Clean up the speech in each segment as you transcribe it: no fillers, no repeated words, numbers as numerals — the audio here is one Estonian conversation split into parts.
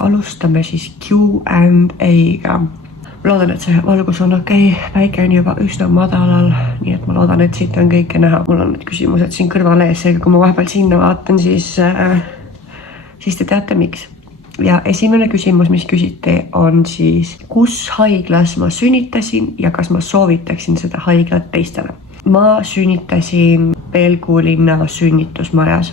alustame siis Q&A-ga. Loodan, et see valgus on okei. Päike on juba üsna madalal, nii et ma loodan, et siit on kõike näha. Mul on need küsimused siin kõrval ees, seega kui ma vahepeal sinna vaatan, siis te teate miks. Ja esimene küsimus, mis küsiti, on siis, kus haiglas ma sünnitasin ja kas ma soovitaksin seda haiglat teistele. Ma sünnitasin Pelgu linna sünnitusmajas.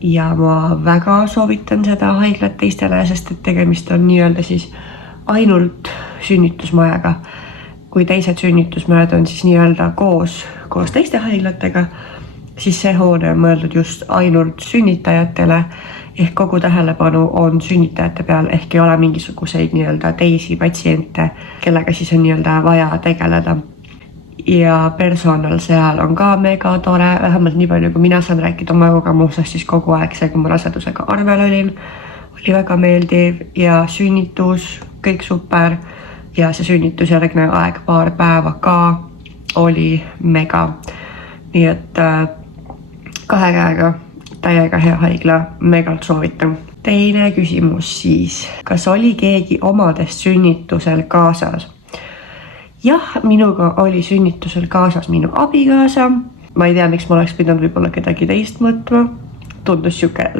Ja ma väga soovitan seda haiglat teistele, sest et tegemist on nii-öelda siis ainult sünnitusmajaga. Kui teised sünnitusmajad on siis nii-öelda koos teiste haiglatega, siis see hoone on mõeldud just ainult sünnitajatele ehk kogu tähelepanu on sünnitajate peal ehk ei ole mingisuguseid nii-öelda teisi patsiente, kellega siis on nii-öelda vaja tegeleda. Ja personal seal on ka mega tore, vähemalt nii palju, kui mina saan rääkida oma kogemusest, siis kogu aeg see, kui ma rasedusega arvel olin, oli väga meeldiv ja sünnitus, kõik super ja see sünnitusjärgne aeg paar päeva ka oli mega. Nii et 2 käega täiega hea haigla, megalt soovitan. Teine küsimus siis, kas oli keegi omadest sünnitusel kaasas? Jah, minuga oli sünnitusel kaasas minu abikaasa. Ma ei tea, miks ma oleks pidanud võib-olla kedagi teist mõtma. Tundus siuke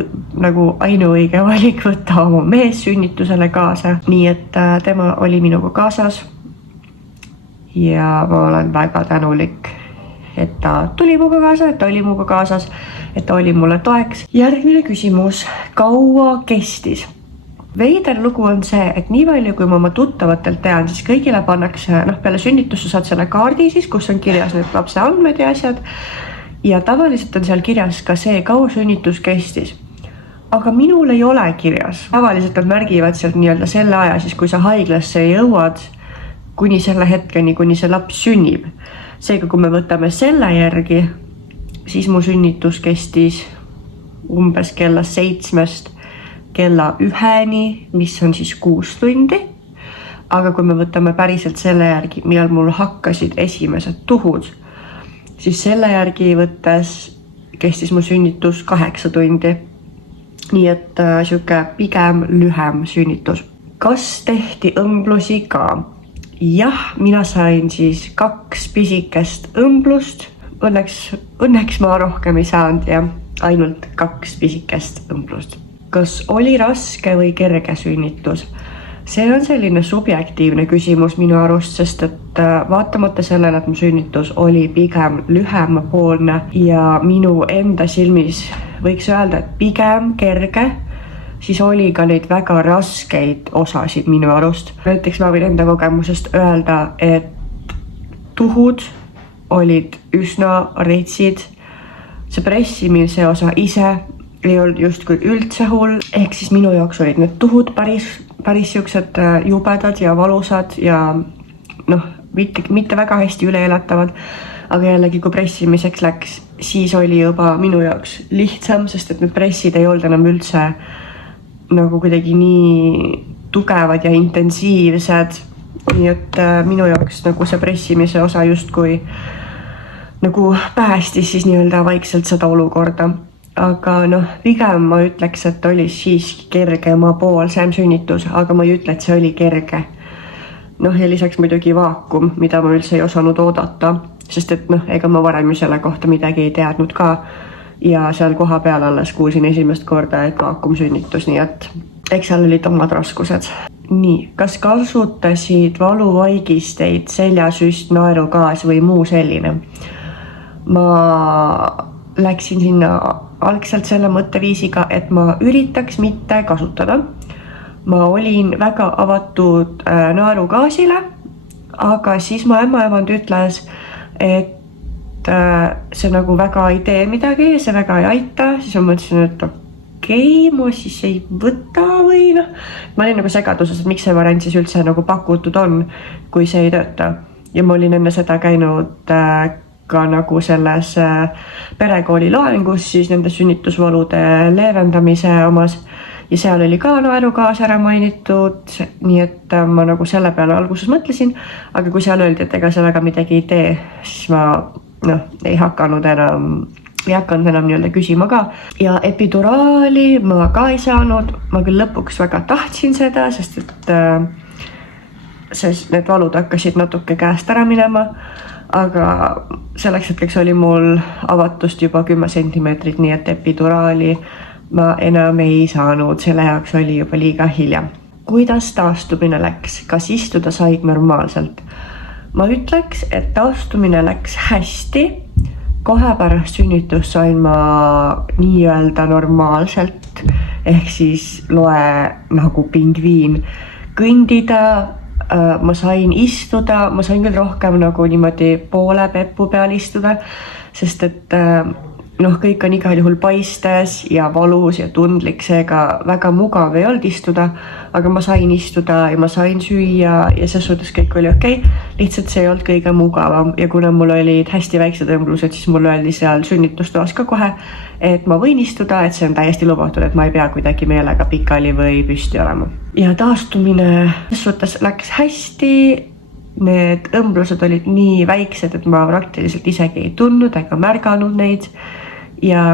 nagu ainuõige valik võtta oma mees sünnitusele kaasa. Nii et tema oli minuga kaasas ja ma olen väga tänulik, et ta tuli muga kaasa, et ta oli muga kaasas, et ta oli mulle toeks. Järgmine küsimus, kaua kestis? Veider lugu on see, et nii palju, kui ma oma tuttavatelt tean, siis kõigile pannakse, peale sünnitusse saad selle kaardi siis, kus on kirjas need lapse andmed ja asjad. Ja tavaliselt on seal kirjas ka see, kaua sünnitus kestis. Aga minul ei ole kirjas. Tavaliselt nad märgivad sealt nii-öelda selle aja, siis kui sa haiglasse jõuad kuni selle hetkeni, kuni see laps sünnib. Seega, kui me võtame selle järgi, siis mu sünnitus kestis umbes kella 7 kella 1-ni, mis on siis 6 tundi. Aga kui me võtame päriselt selle järgi, millal mul hakkasid esimesed tuhud, siis selle järgi võttes kestis mu sünnitus 8 tundi. Nii et siuke pigem lühem sünnitus. Kas tehti õmblusi ka? Jah, mina sain siis 2 pisikest õmblust. Õnneks ma rohkem ei saanud ja ainult 2 pisikest õmblust. Kas oli raske või kerge sünnitus? See on selline subjektiivne küsimus minu arust, sest et vaatamata sellele, et mu sünnitus oli pigem lühemapoolne ja minu enda silmis võiks öelda, et pigem kerge, siis oli ka neid väga raskeid osasid minu arust. Näiteks ma võin enda kogemusest öelda, et tuhud olid üsna retsid. See pressimise osa ise ei olnud justkui üldse hull, ehk siis minu jaoks olid need tuhud päris siuksed jubedad ja valusad ja mitte väga hästi üle elatavad. Aga jällegi, kui pressimiseks läks, siis oli juba minu jaoks lihtsam, sest et need pressid ei olnud enam üldse nagu kuidagi nii tugevad ja intensiivsed. Nii et minu jaoks nagu see pressimise osa justkui nagu päästis siis nii-öelda vaikselt seda olukorda. Aga pigem ma ütleks, et oli siiski kergema poolsem sünnitus, aga ma ei ütle, et see oli kerge. Ja lisaks muidugi vaakum, mida ma üldse ei osanud oodata, sest et ega ma varem selle kohta midagi ei teadnud ka. Ja seal koha peal alles kuulsin esimest korda, et vaakum sünnitus, nii et eks seal olid omad raskused. Nii, kas kasutasid valuvaigisteid, seljasüst, naerugaas või muu selline? Ma läksin sinna algselt selle mõtteviisiga, et ma üritaks mitte kasutada. Ma olin väga avatud naerugaasile, aga siis mu ämmaemand ütles, et see nagu väga ei tee midagi, see väga ei aita. Siis ma mõtlesin, et okei, ma siis ei võta või Ma olin nagu segaduses, et miks see variant siis üldse nagu pakutud on, kui see ei tööta. Ja ma olin enne seda käinud ka nagu selles perekooli loengus siis nende sünnitusvalude leevendamise omas ja seal oli ka naerugaas ära mainitud, nii et ma nagu selle peale alguses mõtlesin, aga kui seal öeldi, et ega see väga midagi ei tee, siis ma ei hakanud enam ei hakanud enam nii-öelda küsima ka. Ja epiduraali ma ka ei saanud, ma küll lõpuks väga tahtsin seda, sest et need valud hakkasid natuke käest ära minema, aga selleks hetkeks oli mul avatust juba 10 sentimeetrit, nii et epiduraali ma enam ei saanud, selle jaoks oli juba liiga hilja. Kuidas taastumine läks? Kas istuda said normaalselt? Ma ütleks, et taastumine läks hästi. Kohe pärast sünnitust sain ma nii-öelda normaalselt, ehk siis loe nagu pingviin kõndida, ma sain istuda, ma sain küll rohkem nagu niimoodi poole peppu peal istuda, sest et kõik on igal juhul paistes ja valus ja tundlik, seega väga mugav ei olnud istuda, aga ma sain istuda ja ma sain süüa ja selles suhtes kõik oli okei. Lihtsalt see ei olnud kõige mugavam ja kuna mul olid hästi väiksed õmblused, siis mul öeldi seal sünnitustoas ka kohe, et ma võin istuda, et see on täiesti lubatud, et ma ei pea kuidagi meelega pikali või püsti olema. Ja taastumine selles suhtes läks hästi. Need õmblused olid nii väiksed, et ma praktiliselt isegi ei tundnud ega märganud neid. Ja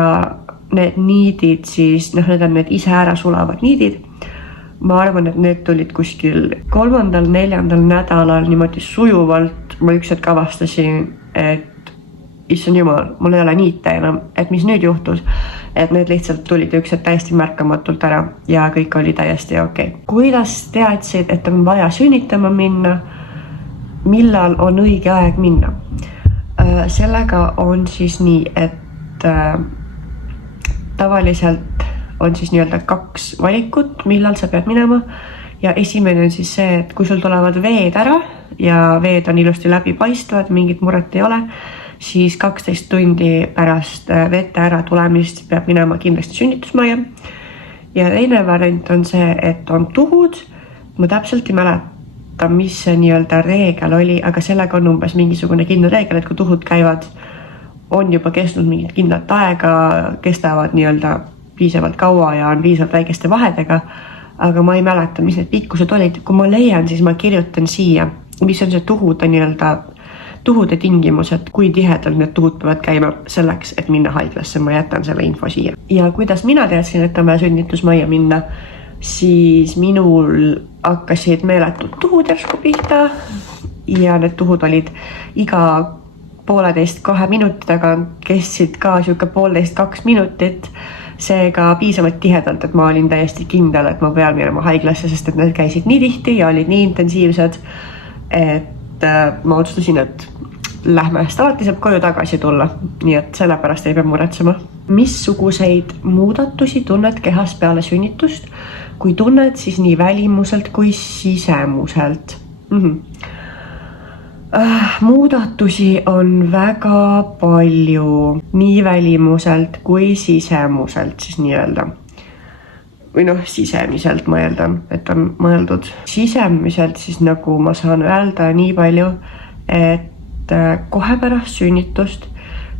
need niidid siis, need on need ise ära sulavad niidid. Ma arvan, et need tulid kuskil 3.-4. nädalal niimoodi sujuvalt. Ma üks hetk avastasin, et issand jumal, mul ei ole niite enam, et mis nüüd juhtus. Et need lihtsalt tulid üks hetk täiesti märkamatult ära ja kõik oli täiesti okei. Kuidas teadsid, et on vaja sünnitama minna? Millal on õige aeg minna? Sellega on siis nii, et tavaliselt on siis nii-öelda 2 valikut, millal sa pead minema ja esimene on siis see, et kui sul tulevad veed ära ja veed on ilusti läbipaistvad, mingit muret ei ole, siis 12 tundi pärast vete ära tulemist peab minema kindlasti sünnitusmajja. Ja teine variant on see, et on tuhud. Ma täpselt ei mäleta, mis see nii-öelda reegel oli, aga sellega on umbes mingisugune kindel reegel, et kui tuhud käivad on juba kestnud mingit kindlat aega, kestavad nii-öelda piisavalt kaua ja on piisavalt väikeste vahedega, aga ma ei mäleta, mis need pikkused olid. Kui ma leian, siis ma kirjutan siia, mis on see tuhude tingimused, kui tihedalt need tuhud peavad käima selleks, et minna haiglasse. Ma jätan selle info siia. Ja kuidas mina teadsin, et on vaja sünnitusmajja minna, siis minul hakkasid meeletud tuhud järsku pihta ja need tuhud olid iga 1,5–2 minutitega, kestsid ka siuke 1,5–2 minutit, seega piisavalt tihedalt, et ma olin täiesti kindel, et ma pean minema haiglasse, sest et need käisid nii tihti ja olid nii intensiivsed, et ma otsustasin, et lähme, sest alati saab koju tagasi tulla, nii et sellepärast ei pea muretsema. Missuguseid muudatusi tunned kehas peale sünnitust? Kui tunned, siis nii välimuselt kui sisemuselt. Muudatusi on väga palju, nii välimuselt kui sisemuselt siis nii-öelda. Või sisemiselt ma eeldan, et on mõeldud. Sisemiselt siis nagu ma saan öelda nii palju, et kohe pärast sünnitust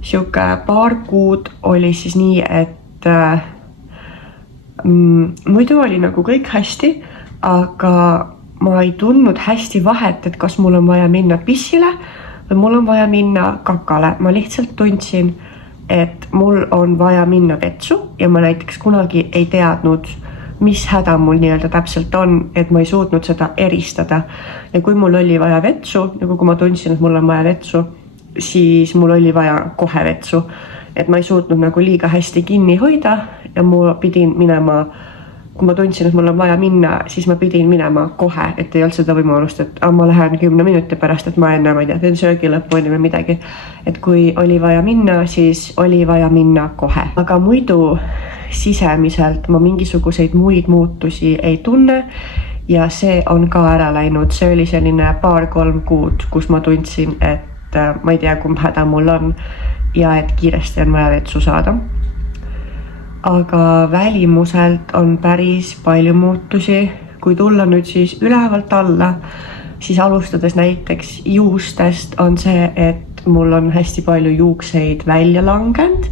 siuke 2 kuud oli siis nii, et muidu oli nagu kõik hästi, aga ma ei tundnud hästi vahet, et kas mul on vaja minna pissile või mul on vaja minna kakale. Ma lihtsalt tundsin, et mul on vaja minna vetsu ja ma näiteks kunagi ei teadnud, mis häda mul nii-öelda täpselt on, et ma ei suutnud seda eristada. Ja kui mul oli vaja vetsu, nagu kui ma tundsin, et mul on vaja vetsu, siis mul oli vaja kohe vetsu. Et ma ei suutnud nagu liiga hästi kinni hoida ja ma pidin minema. Kui ma tundsin, et mul on vaja minna, siis ma pidin minema kohe, et ei olnud seda võimalust, et ma lähen 10 minuti pärast, et ma enne, ma ei tea, teen söögi lõpuni või midagi. Et kui oli vaja minna, siis oli vaja minna kohe. Aga muidu sisemiselt ma mingisuguseid muid muutusi ei tunne ja see on ka ära läinud. See oli selline 2–3 kuud, kus ma tundsin, et ma ei tea, kumb häda mul on ja et kiiresti on vaja vetsu saada. Aga välimuselt on päris palju muutusi. Kui tulla nüüd siis ülevalt alla, siis alustades näiteks juustest on see, et mul on hästi palju juukseid välja langenud.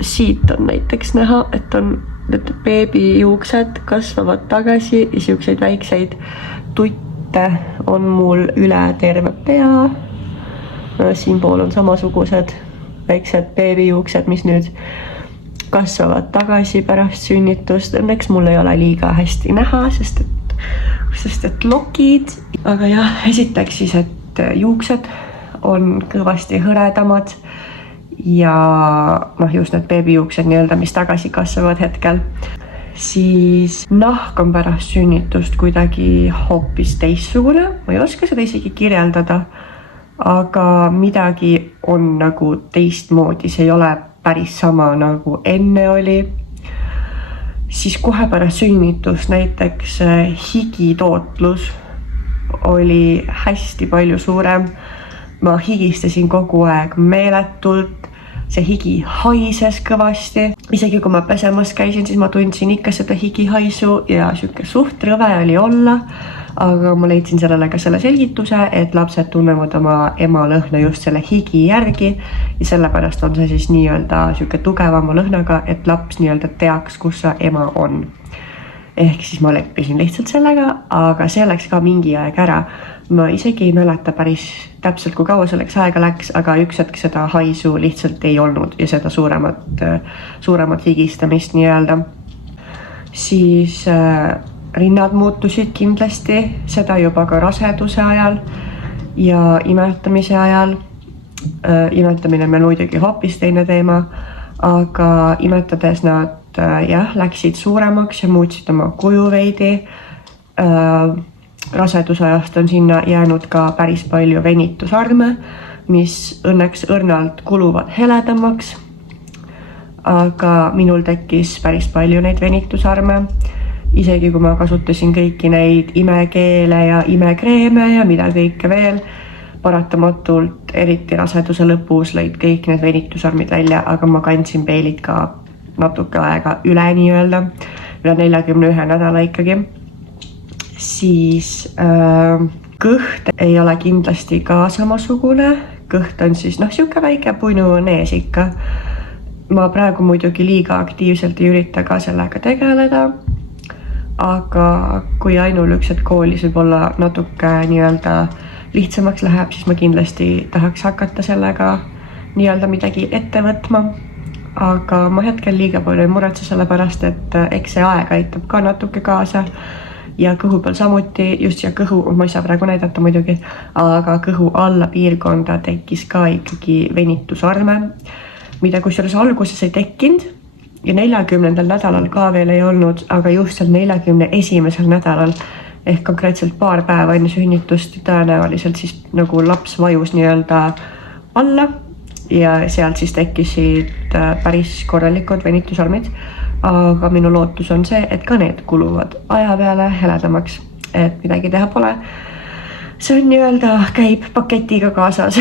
Siit on näiteks näha, et on need beebijuuksed kasvavad tagasi ja siukseid väikseid tutte on mul üle terve pea. Siinpool on samasugused. väiksed beebijuuksed, mis nüüd kasvavad tagasi pärast sünnitust. Õnneks mul ei ole liiga hästi näha, sest et lokid. Aga jah, esiteks siis, et juuksed on kõvasti hõredamad ja just need beebijuuksed nii-öelda, mis tagasi kasvavad hetkel. Siis nahk on pärast sünnitust kuidagi hoopis teistsugune. Ma ei oska seda isegi kirjeldada, aga midagi on nagu teistmoodi. See ei ole päris sama nagu enne oli. Siis kohe pärast sünnitust näiteks higitootlus oli hästi palju suurem. Ma higistasin kogu aeg meeletult. See higi haises kõvasti. Isegi kui ma pesemas käisin, siis ma tundsin ikka seda higihaisu ja siuke suht rõve oli olla. Aga ma leidsin sellele ka selle selgituse, et lapsed tunnevad oma ema lõhna just selle higi järgi. Ja sellepärast on see siis nii-öelda siuke tugevama lõhnaga, et laps nii-öelda teaks, kus see ema on. Ehk siis ma leppisin lihtsalt sellega, aga see läks ka mingi aeg ära. Ma isegi ei mäleta päris täpselt, kui kaua selleks aega läks, aga üks hetk seda haisu lihtsalt ei olnud ja seda suuremat higistamist nii-öelda. Siis rinnad muutusid kindlasti, seda juba ka raseduse ajal ja imetamise ajal. Imetamine meil muidugi hoopis teine teema, aga imetades nad läksid suuremaks ja muutsid oma kuju veidi. Rasedusajast on sinna jäänud ka päris palju venitusarme, mis õnneks õrnalt kuluvad heledamaks. Aga minul tekkis päris palju neid venitusarme. Isegi kui ma kasutasin kõiki neid imekeele ja imekreeme ja mida kõike veel, paratamatult, eriti raseduse lõpus lõid kõik need venitusarmid välja, aga ma kandsin peelid ka natuke aega üle nii-öelda, üle 41 nädala ikkagi. Siis kõht ei ole kindlasti ka samasugune. Kõht on siis siuke väike puinu on ees ikka. Ma praegu muidugi liiga aktiivselt ei ürita ka sellega tegeleda. Aga kui ainulüksed koolis võib-olla natuke nii-öelda lihtsamaks läheb, siis ma kindlasti tahaks hakata sellega nii-öelda midagi ette võtma. Aga ma hetkel liiga palju ei muretse sellepärast, et eks see aeg aitab ka natuke kaasa. Ja kõhu peal samuti, just siia kõhu, ma ei saa praegu näidata muidugi, aga kõhu alla piirkonda tekkis ka ikkagi venitusarme, mida kusjuures alguses ei tekkinud ja 40. nädalal ka veel ei olnud, aga just seal 41. nädalal ehk konkreetselt paar päeva enne sünnitust tõenäoliselt siis nagu laps vajus nii-öelda alla ja sealt siis tekkisid päris korralikud venitusarmid. Aga minu lootus on see, et ka need kuluvad aja peale heledamaks, et midagi teha pole. See on nii-öelda käib paketiga kaasas.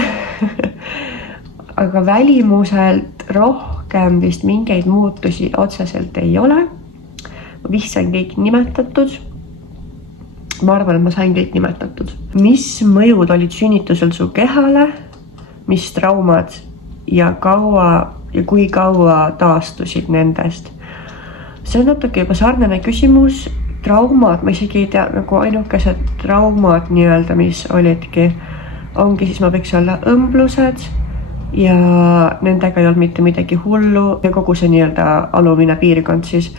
Aga välimuselt rohkem vist mingeid muutusi otseselt ei ole. Ma vist sain kõik nimetatud. Ma arvan, et ma sain kõik nimetatud. Mis mõjud olid sünnitusel su kehale, mis traumad ja kui kaua taastusid nendest? See on natuke juba sarnane küsimus. Traumad, ma isegi ei tea, nagu ainukesed traumad nii-öelda, mis olidki, ongi siis ma võiks olla õmblused ja nendega ei olnud mitte midagi hullu ja kogu see nii-öelda alumine piirkond siis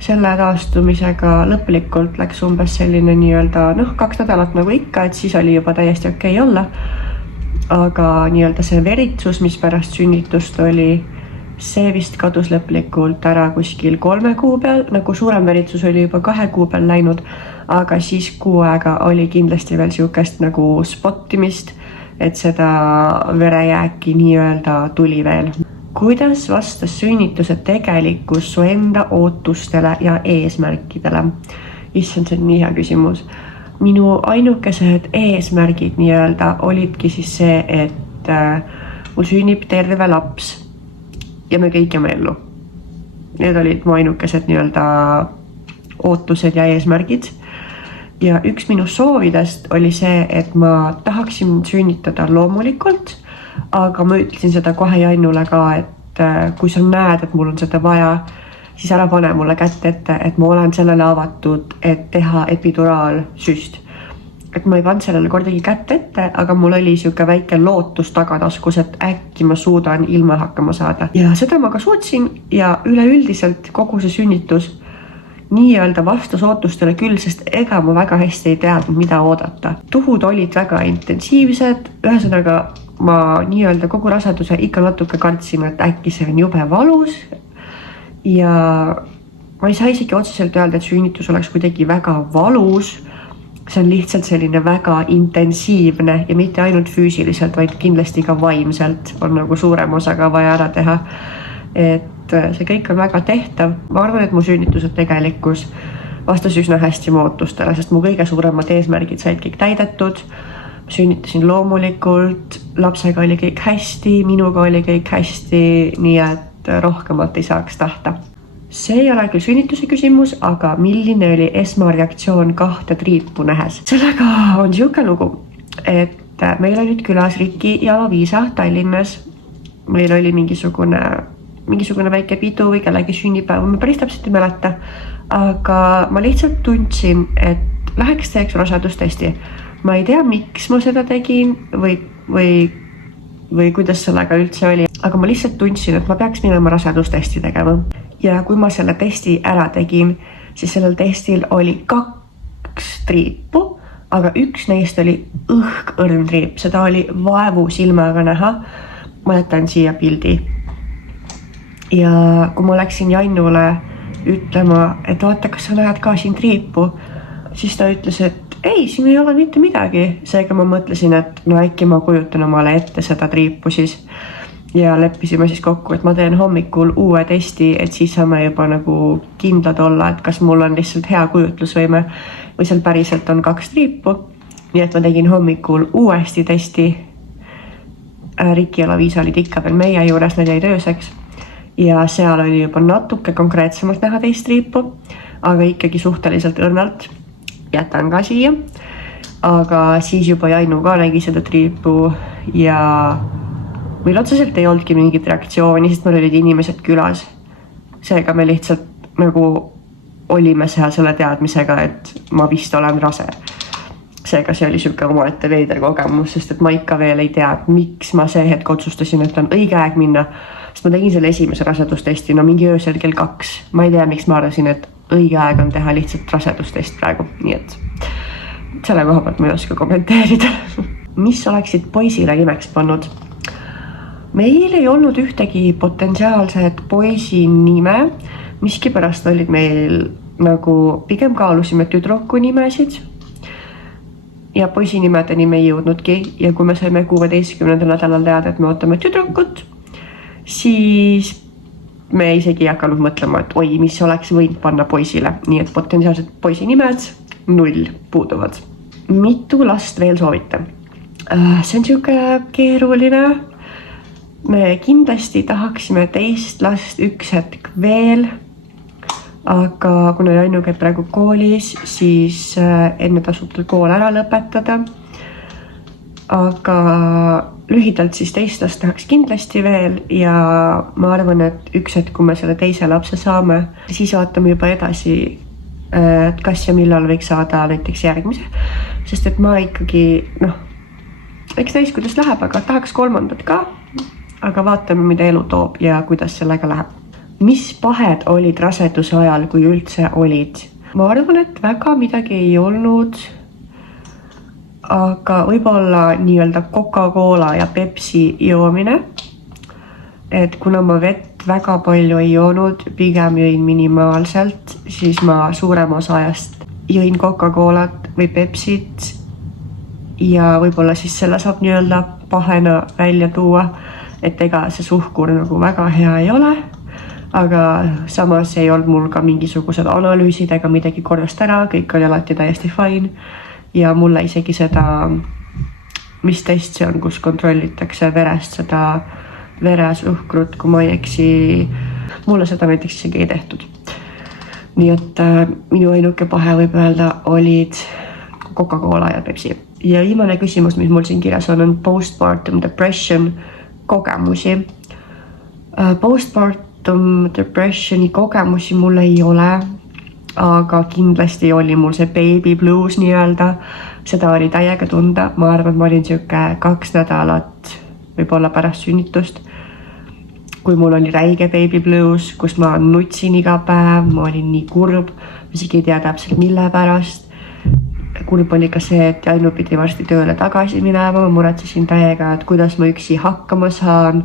selle taastumisega lõplikult läks umbes selline nii-öelda 2 nädalat nagu ikka, et siis oli juba täiesti okei olla. Aga nii-öelda see veritsus, mis pärast sünnitust oli, see vist kadus lõplikult ära kuskil 3 kuu peal, nagu suurem veritsus oli juba 2 kuu peal läinud, aga siis kuu aega oli kindlasti veel siukest nagu spottimist, et seda verejääki nii-öelda tuli veel. Kuidas vastas sünnituse tegelikkus su enda ootustele ja eesmärkidele? Issand, see on nii hea küsimus. Minu ainukesed eesmärgid nii-öelda olidki siis see, et mul sünnib terve laps ja me kõik jääme ellu. Need olid mu ainukesed nii-öelda ootused ja eesmärgid. Ja üks minu soovidest oli see, et ma tahaksin sünnitada loomulikult, aga ma ütlesin seda kohe Jannule ka, et kui sa näed, et mul on seda vaja, siis ära pane mulle kätt ette, et ma olen sellele avatud, et teha epiduraalsüst. et ma ei pannud sellele kordagi kätt ette, aga mul oli siuke väike lootus tagataskus, et äkki ma suudan ilma hakkama saada. Ja seda ma ka suutsin ja üleüldiselt kogu see sünnitus nii-öelda vastas ootustele küll, sest ega ma väga hästi ei teadnud, mida oodata. Tuhud olid väga intensiivsed, ühesõnaga ma nii-öelda kogu raseduse ikka natuke kartsin, et äkki see on jube valus. Ja ma ei saa isegi otseselt öelda, et sünnitus oleks kuidagi väga valus. See on lihtsalt selline väga intensiivne ja mitte ainult füüsiliselt, vaid kindlasti ka vaimselt on nagu suurem osa ka vaja ära teha. Et see kõik on väga tehtav. Ma arvan, et mu sünnitused tegelikkus vastas üsna hästi mu ootustele, sest mu kõige suuremad eesmärgid said kõik täidetud. Sünnitasin loomulikult, lapsega oli kõik hästi, minuga oli kõik hästi, nii et rohkemalt ei saaks tahta. See ei ole küll sünnituse küsimus, aga milline oli esmareaktsioon 2 triipu nähes? Sellega on siuke lugu, et meil olid külas Riki ja Loviisa Tallinnas. Meil oli mingisugune väike pidu või kellegi sünnipäev, ma päris täpselt ei mäleta, aga ma lihtsalt tundsin, et läheks teeks rasedustesti. Ma ei tea, miks ma seda tegin või kuidas sellega üldse oli, aga ma lihtsalt tundsin, et ma peaks minema rasedustesti tegema. Ja kui ma selle testi ära tegin, siis sellel testil oli 2 triipu, aga üks neist oli õhkõrn triip, seda oli vaevu silmaga näha. Ma jätan siia pildi. Ja kui ma läksin Jannule ütlema, et vaata, kas sa näed ka siin triipu, siis ta ütles, et ei, siin ei ole mitte midagi. Seega ma mõtlesin, et no äkki ma kujutan omale ette seda triipu siis. Ja leppisime siis kokku, et ma teen hommikul uue testi, et siis saame juba nagu kindlad olla, et kas mul on lihtsalt hea kujutlusvõime või seal päriselt on 2 triipu. Nii et ma tegin hommikul uuesti testi. Riki ja Loviisa olid ikka veel meie juures, nad jäid ööseks. Ja seal oli juba natuke konkreetsemalt näha teist triipu, aga ikkagi suhteliselt õrnalt. Jätan ka siia. Aga siis juba Jannu ka nägi seda triipu ja meil otseselt ei olnudki mingit reaktsiooni, sest meil olid inimesed külas. Seega me lihtsalt nagu olime seal selle teadmisega, et ma vist olen rase. Seega see oli siuke omaette veider kogemus, sest et ma ikka veel ei tea, miks ma see hetk otsustasin, et on õige aeg minna. Sest ma tegin selle esimese rasedustesti, no mingi öösel kell 2. Ma ei tea, miks ma arvasin, et õige aeg on teha lihtsalt rasedustest praegu. Nii et selle koha pealt ma ei oska kommenteerida. Mis oleksid poisile nimeks pannud? Meil ei olnud ühtegi potentsiaalset poisi nime. Miskipärast olid meil nagu pigem kaalusime tüdruku nimesid. Ja poisi nimedeni me ei jõudnudki. Ja kui me saime 16. nädalal teada, et me ootame tüdrukut, siis me isegi ei hakanud mõtlema, et oi, mis oleks võinud panna poisile. Nii et potentsiaalsed poisi nimed 0 puuduvad. Mitu last veel soovite? See on siuke keeruline. Me kindlasti tahaksime teist last üks hetk veel, aga kuna Jannu käib praegu koolis, siis enne tasub tal kool ära lõpetada. Aga lühidalt siis teist last tahaks kindlasti veel ja ma arvan, et üks hetk, kui me selle teise lapse saame, siis vaatame juba edasi, et kas ja millal võiks saada näiteks järgmise. Sest et ma ikkagi, eks näis, kuidas läheb, aga tahaks 3. ka. Aga vaatame, mida elu toob ja kuidas sellega läheb. Mis pahed olid raseduse ajal, kui üldse olid? Ma arvan, et väga midagi ei olnud, aga võib-olla nii-öelda Coca-Cola ja Pepsi joomine. Et kuna ma vett väga palju ei joonud, pigem jõin minimaalselt, siis ma suurema osa ajast jõin Coca-Colat või Pepsit ja võib-olla siis selle saab nii-öelda pahena välja tuua. Et ega see suhkur nagu väga hea ei ole, aga samas ei olnud mul ka mingisugused analüüsid ega midagi korrast ära, kõik oli alati täiesti fine ja mulle isegi seda, mis test see on, kus kontrollitakse verest seda veresuhkrut, kui ma ei eksi, mulle seda näiteks isegi ei tehtud. Nii et minu ainuke pahe võib öelda olid Coca-Cola ja Pepsi. Ja viimane küsimus, mis mul siin kirjas on postpartum depression kogemusi. Postpartum depressioni kogemusi mul ei ole, aga kindlasti oli mul see baby blues nii-öelda seda oli täiega tunda, ma arvan, ma olin siuke 2 nädalat võib-olla pärast sünnitust, kui mul oli räige baby blues, kus ma nutsin iga päev, ma olin nii kurb, isegi ei tea täpselt mille pärast. Kurb oli ka see, et Jannu pidi varsti tööle tagasi minema, ma muretsesin täiega, et kuidas ma üksi hakkama saan,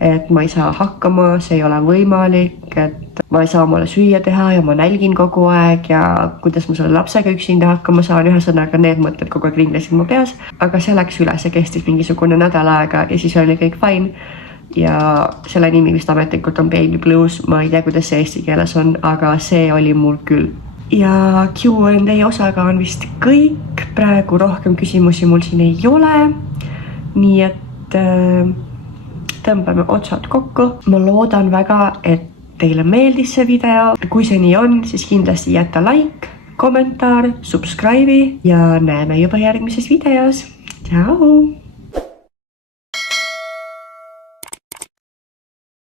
et ma ei saa hakkama, see ei ole võimalik, et ma ei saa omale süüa teha ja ma nälgin kogu aeg ja kuidas ma selle lapsega üksinda hakkama saan, ühesõnaga need mõtted kogu aeg ringlesid mu peas, aga see läks üle, see kestis mingisugune nädal aega ja siis oli kõik fine. Ja selle nimi vist ametlikult on baby blues, ma ei tea, kuidas see eesti keeles on, aga see oli mul küll. Ja Q&A osaga on vist kõik, praegu rohkem küsimusi mul siin ei ole, nii et tõmbame otsad kokku. Ma loodan väga, et teile meeldis see video, kui see nii on, siis kindlasti jätta like, kommentaar, subscribe'i ja näeme juba järgmises videos. Tšau!